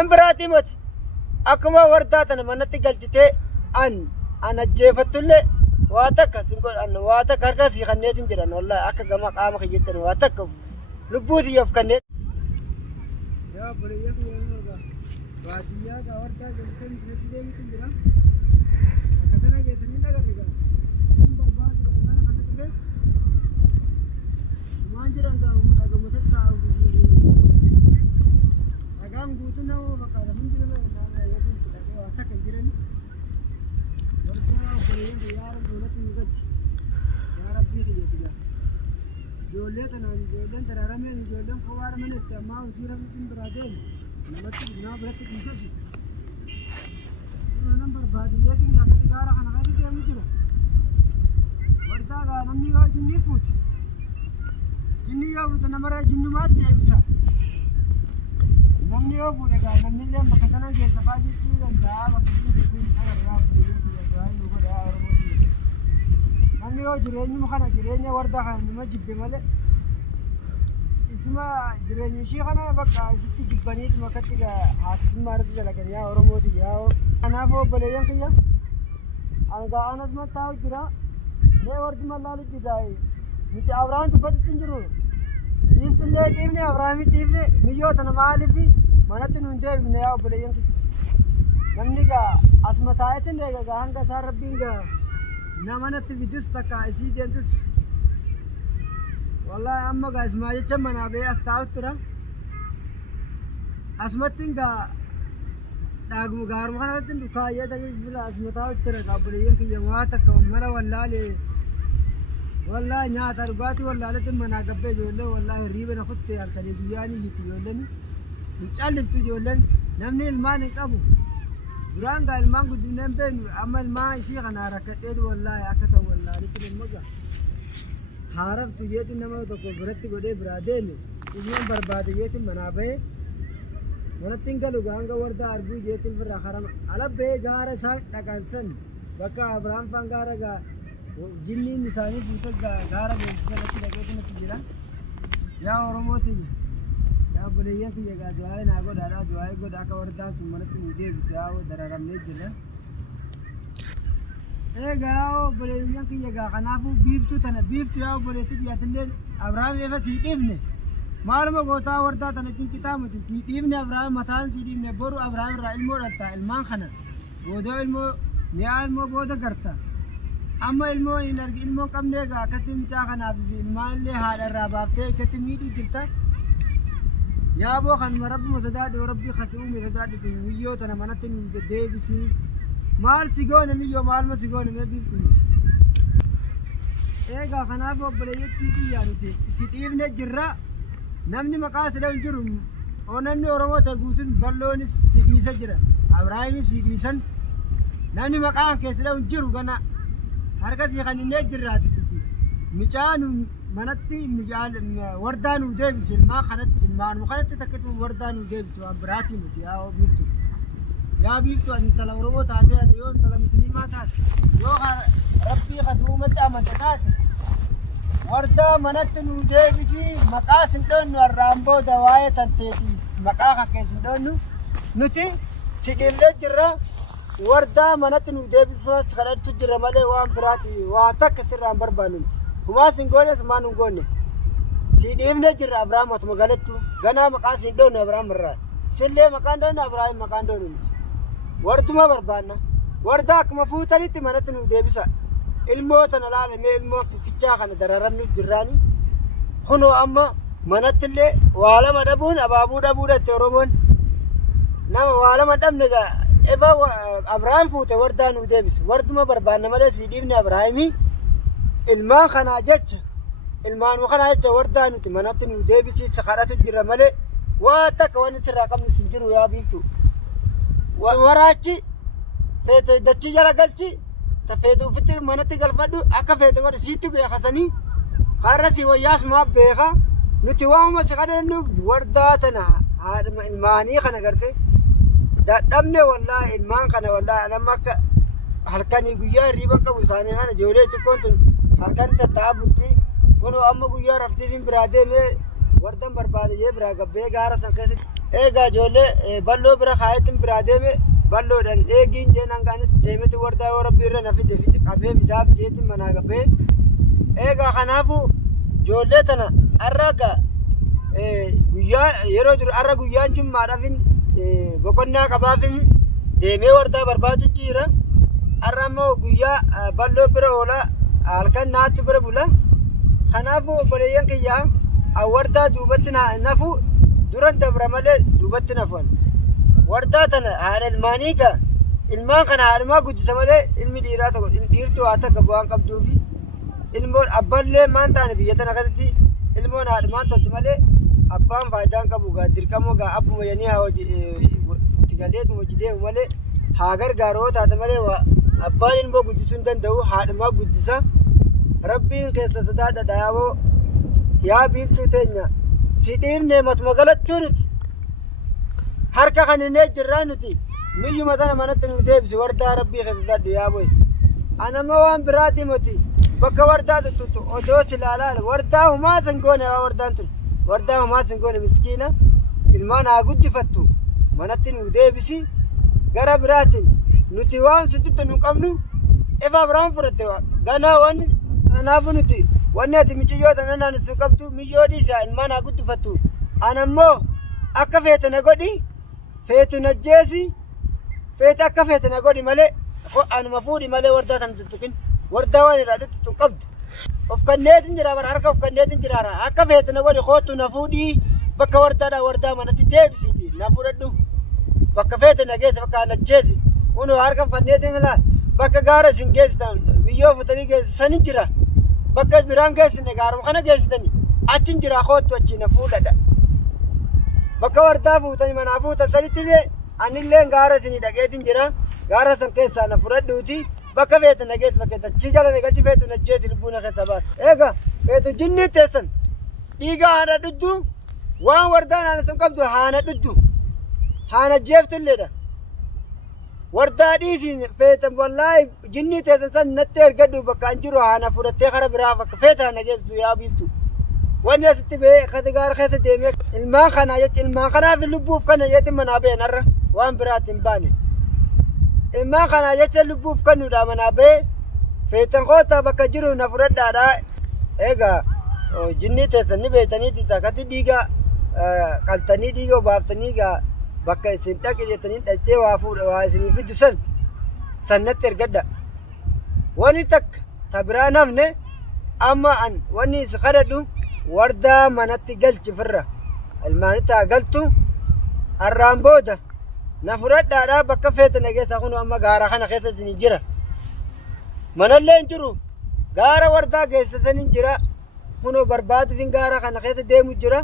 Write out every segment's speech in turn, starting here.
أم براتي مت أكما ورداتنا منتي قلتي أنا جيفت له واتك سنقول أنا واتك هرقاسي خنيت جران والله أكا جماعة قامك جدا واتك لبودي يفكنيت يا بريء يا نورا واديا كورتا جلسن جلسي متجرا كتنا جيسني نغريغا برباد ولا خنته مانجران دا متتا أقام قوتنا وبقى الحمد لله أنا يدين كده واتك جراني ورسالة بريء يا رب دولتي نقد يا ربي خير جولتنا جولن ترى رمين جولن خوار من التما وسيرة من برادين نمتك نابرتك نشوفي أنا نمبر بادية كنا كتجارة أنا غادي كم جرا وردا قال نمني هو جني فوت جني يوم تنمر جني ما تجلسه نمني هو فوت قال نمني لهم بكتنا جلسة فاجي تقول دا بكتنا جلسين أنا رياض بريء كذا جاي نقول يا أرمودي نمني هو جريني مخنا جريني وردا خان نما جيب ماله اسمه جريني شيء خنا بقى ستي جبانيت ما كتير حاسس مارد لكن يا أرمودي يا أنا هو بليان كيا أنا اسمه تاو جرا मैं वर्द मल्लालु जिदाई मिटे अवरान तो पद तिंजरू नीम तुल्ले टीम ने अवरामी टीम ने मियो तनमाली भी मनत नुंजे ने आओ बलेयन नमनी का अस्मताए तिंदे का गाहन का सार रब्बिंगा नमनत विदुस तक इसी देंतुस والله أما قاس ما يتم أنا أبي أستعوذ أسمتينك تاج مقار مخنا تندو كاية تجيب بلا أسمتاو ترى قبلين كي يوماتك وملا ولا لي والله نيا ترباتي والله لتم منا قبل جولة والله ريبنا ناخد سيار كلي بياني يتجولن نتعلم في جولن نمني المان يكابو بران قال المان قد نبين أما المان يصير أنا ركضت والله أكتر والله لكن المجا حارب تجيت إنما تقبرت قدي برادين إذن بربادية منابه ونتين قالوا جانغا وردا أرجو جيتين في الرخام على بيجارة سان تكانسن بكا أبراهيم فانغارا جا جنين نساني فوتك جارة بيجارة كذا كذا نتيجة يا أورموتي يا بليان في جا دعاء ناقو دارا دعاء كو داكا وردا ثم نتين مودي بتاعه درارم نيجلا إيه جاو بليان في جا خنافو بيفتو تنا بيفتو يا بليتي بياتلين أبراهيم يفتي ابنه मालूम गोता वर्ता तनचिन किताब में सीटीव ने अब्राहम मतान सीटीव ने बोरो अब्राहम राइल्मो रहता इल्मान खाना बोधो इल्मो नियाल मो बोधो करता अम्मा इल्मो इनर्ग इल्मो कम देगा कतिम चाखना इल्मान ले हाल राबाते कतिम मीडी जिलता या बो खन मरब मसदा दो रब्बी खसू मसदा दो वियो तना मनतिन दे बिसी माल सिगो ने मियो माल में सिगो ने में भी तुम एगा खाना बो बड़े ये चीज़ यानी थी सीटीव ने जिर्रा namni maqaa sidan jiru onanni oromoota guutuun ballooni sidiisa jira abrahaami sidiisan namni maqaan keessa jiru gana harkasii kan inni jirraati micaanu manatti mijaal wardaanu deebise ilmaa kanatti ilmaanu kanatti takkitu wardaanu deebise waan biraatii miti yaa biiftu ani tala oromoo taate ati yoo tala musliimaa taate yoo rabbii kasuumatti amanta taate وردا منت نودي بشي مقاس ندون الرامبو دواي تنتيتي مقاخا كيس ندون نتي سيدل جرا وردا منت نودي بفاس خلت جرا مالي وان براتي واتك سرام بربانون هما سنغونس ما نغون سيديم نجر ابراهيم متمغلتو غنا مقاس ندون ابراهيم مرا سله مقان دون ابراهيم مقان دون وردما بربانا ورداك مفوتني منت نودي بشا الموت أنا لا لمي الموت في الجاهنا دررمني جراني خنو أما منت اللي وعلى ما دبون أبابو دبودا ترومون نام وعلى ما دم نجا إبا أبراهيم فوت وردان وديبس ورد ما بربان ماله سيديبني أبراهيمي المان خنا جت المان وخنا جت وردان وتمنت وديبس سخرات الجرا ماله واتك ونسر رقم نسنجرو يا بيفتو وراجي فيت دتشي جرا قلتي تفيدو فتي منتي قلفدو أكا فيدو قد سيتو بيخسني خارسي وياس ما بيخا نتوام مسخدنو ورداتنا هذا الماني خنا قرتي دمني والله المان خنا والله أنا ما هركاني قويا ريبا كوساني أنا جوليتي كنت هركان تتعبتي ونو أما قويا رفتي من برادي مي وردن بربادي جي براغ بيغارة سنقسي eegaa ijoollee balloo bira kaayetin biraa deeme balloodhaan eegiin jeen hangaanis deemeti wardaa yoo rabbii irra na fide qabee fidaaf jeetin manaa qabee eegaa kanaafuu ijoollee tana har'a guyyaa yeroo dur har'a guyyaan jummaadhaafin boqonnaa qabaafin deemee wardaa barbaadutti jira har'a immoo guyyaa balloo bira oola halkan naattu bira bula kanaafuu obboleeyyan kiyyaa wardaa duubatti nafu duran dabra malee duubatti nafuan wardaa tana haadha ilmaanii ka ilmaan kana haadhumaa guddisa malee ilmi dhiiraa tokko dhiirtuu haa takka bu'aan qabduufi ilmoon abballee maan taane biyya tana keessatti ilmoon haadhumaan tolti malee abbaan faayidaan qabu gaa dirqamoo gaa abbuma yanii haa itti galeetu hojii deemu malee haa gargaaroo taate malee abbaan ilmoo guddisuu hin danda'u haadhumaa guddisa rabbiin keessa sodaadha dhaaboo yaa biiftuu teenya si dhiifnee matuma galattuu nuti harka kaninee jirraa nuti miyyuma tana manatti nu deebisi wardaa rabbii keessa sodaadhu yaa boy anama waan biraatii moti bakka wardaa tuttutu odoo silaalaa wardaa humaa san goone wardaan tun wardaa humaa san goone miskiina ilmaan haa guddifattu manatti nu deebisi gara biraatiin nuti waan situttu nu qabnu ifa biraan fudhatte ganaa waan kanaafu nuti wanni ati michiyyoo tana naannisu qabdu miyyoo dhiisa ilmaan haa guddifattu anammoo akka feete na godhi feetu najjeesi feete akka feete na godhi malee anuma fuudhi malee wardaa tana tuttuqin wardaa waan irraa tuttuqin qabdu of kanneetin jira bara harka of kanneetin jiraara akka feete na godhi kootu na fuudhii bakka wardaadhaa wardaa manatti deebisiiti na fudhadhu bakka feete na geesse bakka najjeesi unu harka fanneetin mila bakka gaara isin geessitan miyyoo futanii geessisanin jira bakka biraan geessine gaaruma kana geessitani achin jira kootu achi na fuudhadha bakka wardaa fuutani manaa fuutan sanittillee anillee gaara isinii dhaqeetin jira gaara san keessaa na fudhadhuuti bakka feete na geessi bakka achi jala nagachi feetu najjeesi lubbuu na keessa baasa eega feetu jinnii teessan dhiiga haana dhuddu waan wardaan haana sun qabdu haana dhuddu haana jeeftulleedha wardaa dhiisiin feetan wallaahi jinnii teessan san natti ergadhu bakka an jiru haana fudhattee kara biraa bakka feeta haana geessitu yaa biiftu wanni asitti bee kati gaara keessa deemee ilmaan kanaa jecha ilmaan kanaaf lubbuuf kana yeetin manaa bee narra waan biraatiin baane ilmaan kanaa jecha lubbuuf kannuudha manaa bee feetan koota bakka jiru na fudhadhaadha eegaa jinnii teessan ni beeytaniiti takati dhiiga qaltanii dhiiga obaaftanii gaa bakka isin dhaqi jettanii dhaqxee waa fuudha waa isinii fiddu sannatti ergadha wani takka ta biraa nafne amma an wanni isi kadhadhu wardaa manatti galchi firra ilmaanitti haa galtu arraan booda na fudhadhaadha bakka feete na geessa kunu amma gaara kana keessa isinii jira manallee hin jiru gaara wardaa geessisanii jira kunu barbaaduufin gaara kana keessa deemu jira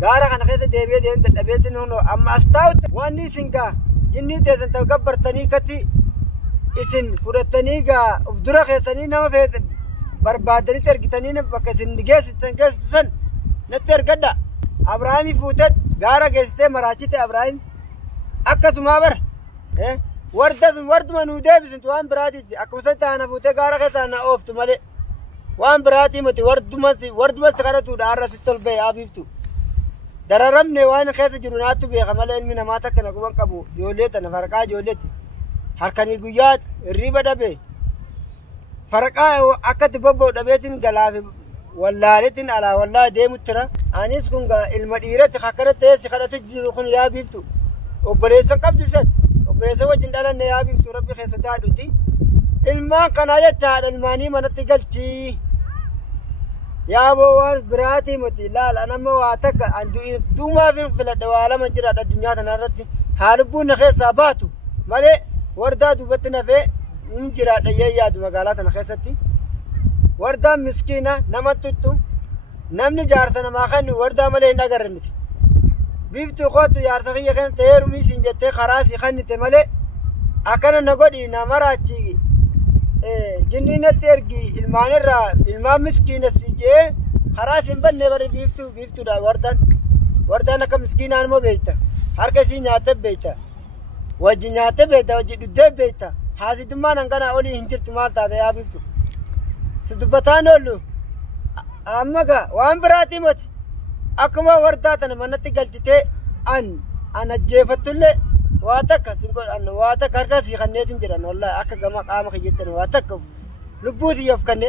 gaara kana keessa deemee deemu dadhabeetin huno amma as taa'utti wanni isin gaa jinnii teessan ta'u gabbartanii katti isin fudhattanii gaa uf dura keessanii nama feete barbaadanitti ergitanii bakka isin geessitu san natti ergadha abrahaamii fuutee gaara geessitee maraachite abrahaam akkasumaa bara warda sun warduma nuu deebisintu waan biraatiiti akkuma satti haana fuutee gaara keessaa na ooftu malee waan biraatii miti wardumasi kadhatuudha har'a sitti ol ba'e abiiftu dararamne waan keessa jiru naattu beeka malee ilmi namaa takka na guban qabu ijoollee tana farqaa ijoolleeti harkanii guyyaa hirriiba dhabe farqaa akkatti bobba'u dhabeetiin galaafi wallaaleetiin alaa wallaa deemuttira anis kun gaa ilma dhiiratti akkana ta'ee si kadhatu jiru kun yaa biiftu obboleessa qabdu isatti obboleessa wajjin dhalanne yaa biiftu rabbi keessa daadhuti ilmaan kanaa jecha haadha ilmaanii manatti galchii yaaboo waan biraatii miti laala anamma waa takka duumaafin filadha waa lama jiraadha addunyaa tanarratti haa lubbuun na keessaa baatu malee wardaa duubatti nafee hin jiraadha yee yaadu magaalaa tana keessatti wardaan miskiina nama tuttu namni jaarsa namaa kennu wardaa malee hin agarre miti biiftuu kootu jaarsa kiyya kana ta'ee rumiisiin jettee karaa si kennite malee akkana na godhi na maraachi jinnii natti ergi ilmaanirraa ilmaan miskiina si jee karaa si hin banne bari biiftuudha wardaan akka miskiinaan moo beekta harka isii nyaattee beekta wajji nyaattee beekta wajji dhuddee beekta haasidummaan hanganaa olii hin jirtu maal taate yaa biiftu si dubbataan oollu amma gaa waan biraatii moti akkuma wardaa tana manatti galchitee an ajjeefattullee waa takka sin godhan waa takka harka si kanneetin jiran wallahi akka gama qaama kiyyetten waa takka lubbuu xiyyaaf kanneen